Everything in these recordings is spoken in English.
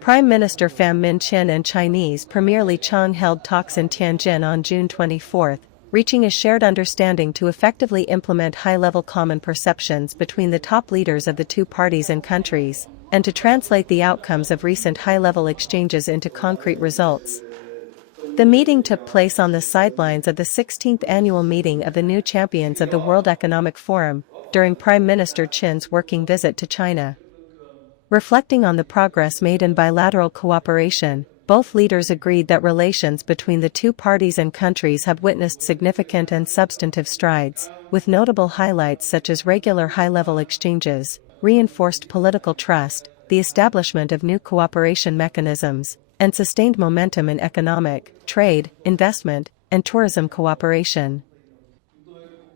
Prime Minister Pham Minh Chinh and Chinese Premier Li Qiang held talks in Tianjin on June 24, reaching a shared understanding to effectively implement high-level common perceptions between the top leaders of the two parties and countries, and to translate the outcomes of recent high-level exchanges into concrete results. The meeting took place on the sidelines of the 16th annual meeting of the new champions of the World Economic Forum, during Prime Minister Chin's working visit to China. Reflecting on the progress made in bilateral cooperation, both leaders agreed that relations between the two parties and countries have witnessed significant and substantive strides, with notable highlights such as regular high-level exchanges, reinforced political trust, the establishment of new cooperation mechanisms, and sustained momentum in economic, trade, investment, and tourism cooperation.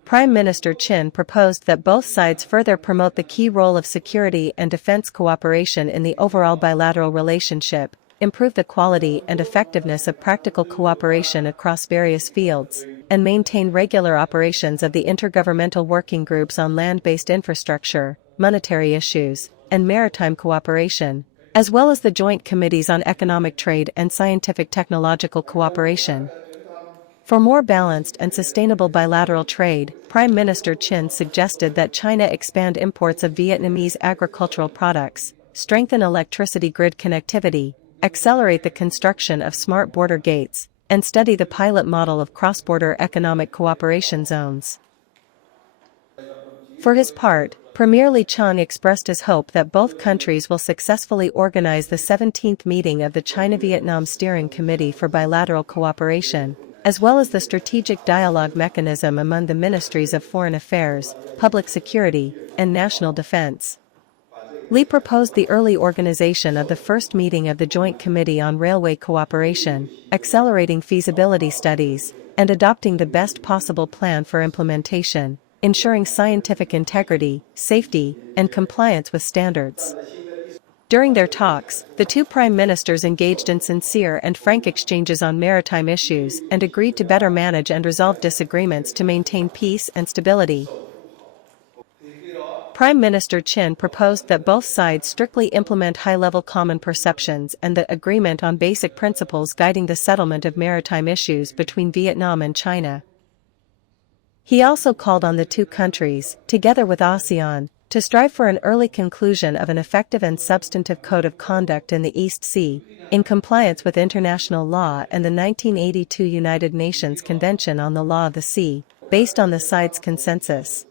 Prime Minister Chin proposed that both sides further promote the key role of security and defense cooperation in the overall bilateral relationship, improve the quality and effectiveness of practical cooperation across various fields, and maintain regular operations of the intergovernmental working groups on land-based infrastructure, monetary issues, and maritime cooperation, as well as the joint committees on economic trade and scientific technological cooperation. For more balanced and sustainable bilateral trade, Prime Minister Chin suggested that China expand imports of Vietnamese agricultural products, strengthen electricity grid connectivity, accelerate the construction of smart border gates, and study the pilot model of cross-border economic cooperation zones. For his part, Premier Li Qiang expressed his hope that both countries will successfully organize the 17th meeting of the China-Vietnam Steering Committee for Bilateral Cooperation, as well as the strategic dialogue mechanism among the Ministries of Foreign Affairs, Public Security, and National Defense. Li proposed the early organization of the first meeting of the Joint Committee on Railway Cooperation, accelerating feasibility studies, and adopting the best possible plan for implementation, ensuring scientific integrity, safety, and compliance with standards. During their talks, the two prime ministers engaged in sincere and frank exchanges on maritime issues and agreed to better manage and resolve disagreements to maintain peace and stability. Prime Minister Chin proposed that both sides strictly implement high-level common perceptions and the agreement on basic principles guiding the settlement of maritime issues between Vietnam and China. He also called on the two countries, together with ASEAN, to strive for an early conclusion of an effective and substantive code of conduct in the East Sea, in compliance with international law and the 1982 United Nations Convention on the Law of the Sea, based on the sides' consensus.